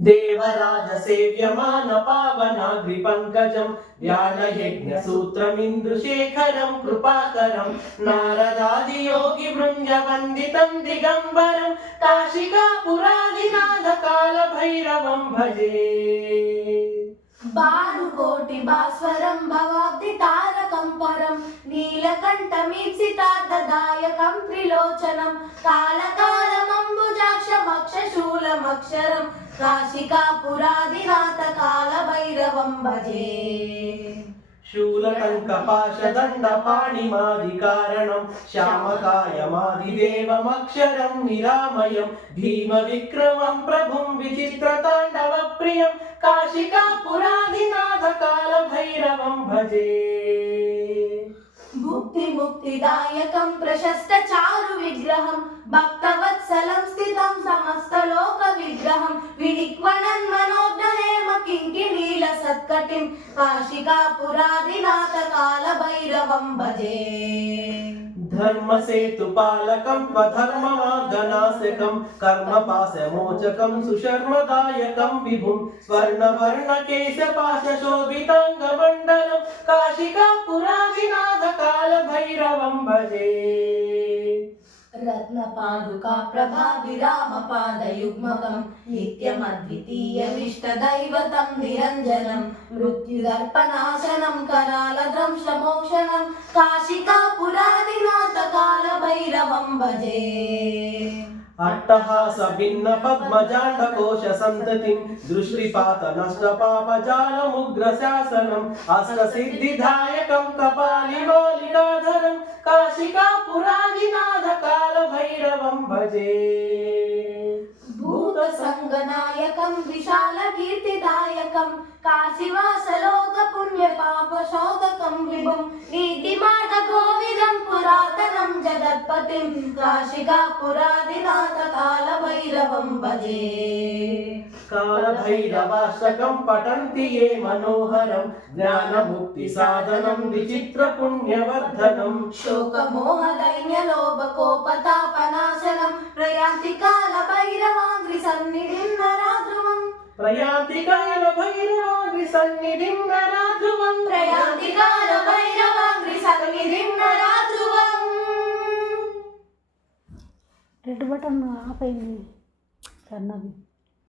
దేవరాజ సేవ్యమాన పావనాగ్రి పంకజం వ్యాళయజ్ఞ సూత్రమిందుశేఖరం కృపాకరం నారదాది యోగి బృంజ వందితం దిగంబరం కాశికాపురాదినాథ కాల భైరవం భజే భానుకోటి భాస్వరం భవాబ్ది తారకం పరం నీలకంఠమీప్సితార్థదాయకం త్రిలోచనం కాలకాలమంబుజాక్షమక్షశూలమక్షరం కాశికాపురాదినాథ కాల భైరవం భజే శూలకంకపాశదండపాణిమాదికారణం శ్యామకాయమాదిదేవమక్షరం నిరామయం భీమ విక్రమం ప్రభుం విచిత్రతాండవ ప్రియం కాశికాపురాదినాథ కాల భైరవం భజే భుక్తి ముక్తిదాయకం ప్రశస్త చారు విగ్రహం భక్తవత్సలం స్థితం సమస్త లోక విగ్రహం వినిక్వణన్ మనోజ్ఞహేమ కింకిణీల సత్కటిం కాశికాపురాదినాథ కాల భైరవం భజే ధర్మసేతుపాలకం స్వధర్మమార్గనాశకం కర్మపాశమోచకం సుశర్మదాయకం విభుం స్వర్ణవర్ణకేశపాశోభితాంగమండలం కాశికాపురాదినాథ కాల భైరవం భజే రత్నపాదుకా ప్రభా విరామ పాదయుగ్మకం నిత్యమద్వితీయమిష్టదైవతం నిరంజనం మృత్యుదర్పనాశనం కరాల ధ్వంసమోక్షణం కాశికాపురాదినాథ కాల భైరవం భజే అట్టహాస భిన్న పద్మజాండకోశ సంతతిం దృష్టిపాత నష్ట పాపజాలముగ్ర శాసనం అష్టసిద్ధిదాయకం కపాలిమాలికాధరం కాశికాపురాదినాథ కాల భైరవం భజే భూత సంగనాయకం విశాల కీర్తిదాయకం కాశీవాసలోక పుణ్య పాప శోధకం విభుం నీతిమాత కోవిదం పురాతనం జగత్పతిం కాశికాపురాదినాథ కాల భైరవం భజే కాల భైరవాష్టకం పఠంతి ఏ మనోహరం జ్ఞానముక్తి సాధనం విచిత్ర పుణ్యవర్ధనం శోకమోహ దైన్య లోభ కోపతాపనాశనం ప్రయాంతి కాల భైరవాంగ్రి సన్నిధిం నరాధ్రువం ప్రయాంతి కాల భైరవాంగ్రి సన్నిధిం నరాధ్రువం ప్రయాంతి కాల భైరవాంగ్రి సన్నిధిం నరాధ్రువం. Red button ఆపైంది కర్ణవి.